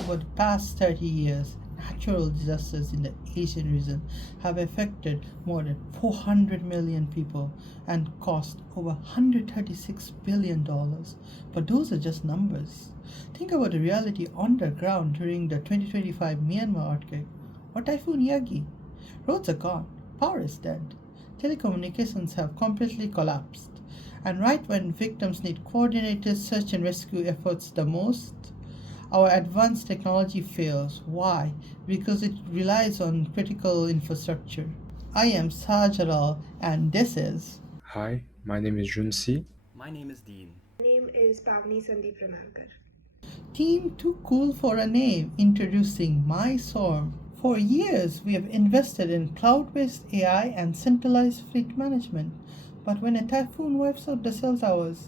Over the past 30 years, natural disasters in the Asian region have affected more than 400 million people and cost over $136 billion. But those are just numbers. Think about the reality on the ground during the 2025 Myanmar earthquake or Typhoon Yagi. Roads are gone, power is dead, telecommunications have completely collapsed. And right when victims need coordinated search and rescue efforts the most, our advanced technology fails. Why? Because it relies on critical infrastructure. I am Sajaral, and this is Hi, my name is Junsi. My name is Dean. Name is Pavni Sandeep Ramankar. Team Too Cool for a Name introducing MyStorm. For years, we have invested in cloud based AI and centralized fleet management. But when a typhoon wipes out the cell towers,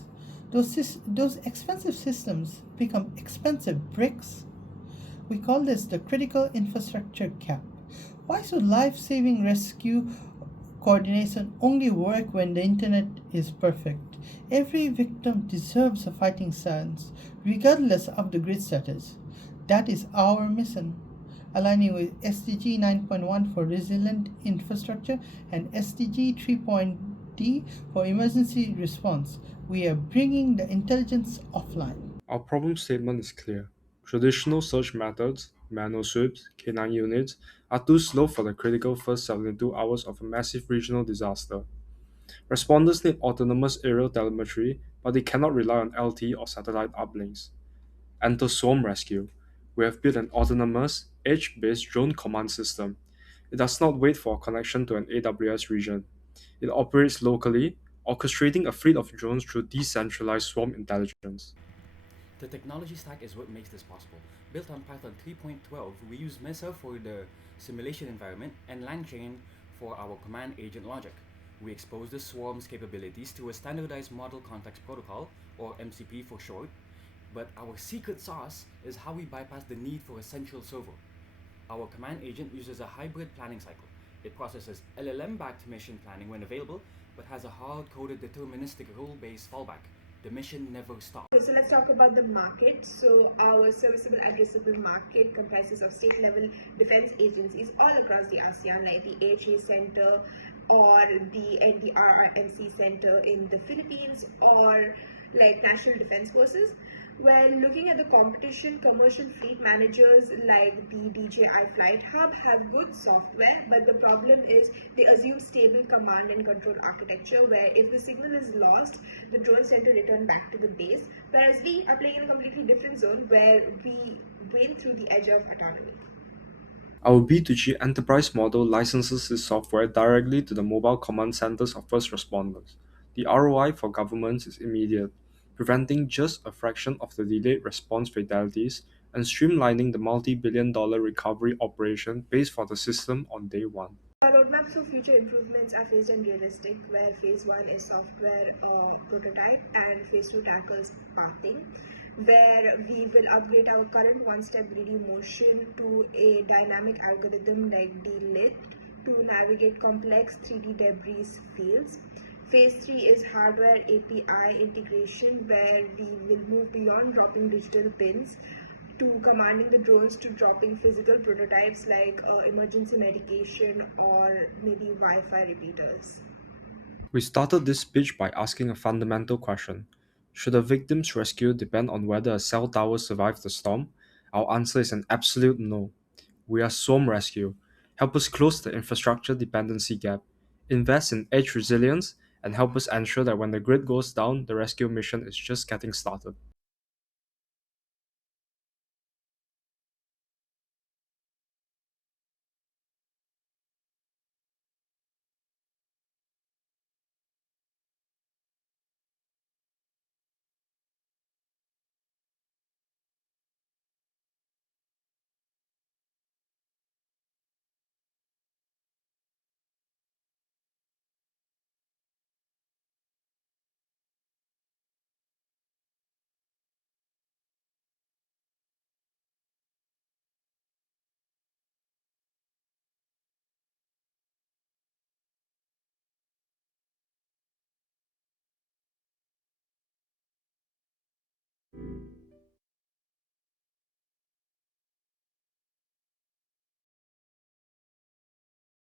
those expensive systems become expensive bricks. We call this the critical infrastructure gap. Why should life saving rescue coordination only work when the internet is perfect? Every victim deserves a fighting chance, regardless of the grid status. That is our mission. Aligning with SDG 9.1 for resilient infrastructure and SDG 3.D for emergency response, we are bringing the intelligence offline. Our problem statement is clear. Traditional search methods, manual sweeps, K9 units, are too slow for the critical first 72 hours of a massive regional disaster. Responders need autonomous aerial telemetry, but they cannot rely on LTE or satellite uplinks. Enter Swarm Rescue. We have built an autonomous, edge based drone command system. It does not wait for a connection to an AWS region. It operates locally, orchestrating a fleet of drones through decentralized swarm intelligence. The technology stack is what makes this possible. Built on Python 3.12, we use Mesa for the simulation environment and LangChain for our command agent logic. We expose the swarm's capabilities to a standardized model context protocol, or MCP for short, but our secret sauce is how we bypass the need for a central server. Our command agent uses a hybrid planning cycle. It processes LLM-backed mission planning when available, but has a hard-coded deterministic rule-based fallback. The mission never stops. Okay, so let's talk about the market. So, our serviceable addressable market comprises of state level defense agencies all across the ASEAN, like the AHA Center or the NDRRMC Center in the Philippines, or like National Defense Forces. When looking at the competition, commercial fleet managers like the DJI Flight Hub have good software, but the problem is they assume stable command and control architecture where if the signal is lost, the drones tend to return back to the base, whereas we are playing in a completely different zone where we win through the edge of autonomy. Our B2G enterprise model licenses this software directly to the mobile command centers of first responders. The ROI for governments is immediate, preventing just a fraction of the delayed response fatalities and streamlining the multi-billion-dollar recovery operation based for the system on day one. Our roadmaps for future improvements are phased and realistic, where phase 1 is software prototype and phase 2 tackles pathing, where we will upgrade our current one-step greedy motion to a dynamic algorithm like DLIT to navigate complex 3D debris fields. Phase 3 is hardware API integration, where we will move beyond dropping digital pins to commanding the drones to dropping physical prototypes like emergency medication or maybe Wi-Fi repeaters. We started this pitch by asking a fundamental question. Should a victim's rescue depend on whether a cell tower survived the storm? Our answer is an absolute no. We are Swarm Rescue. Help us close the infrastructure dependency gap, invest in edge resilience, and help us ensure that when the grid goes down, the rescue mission is just getting started.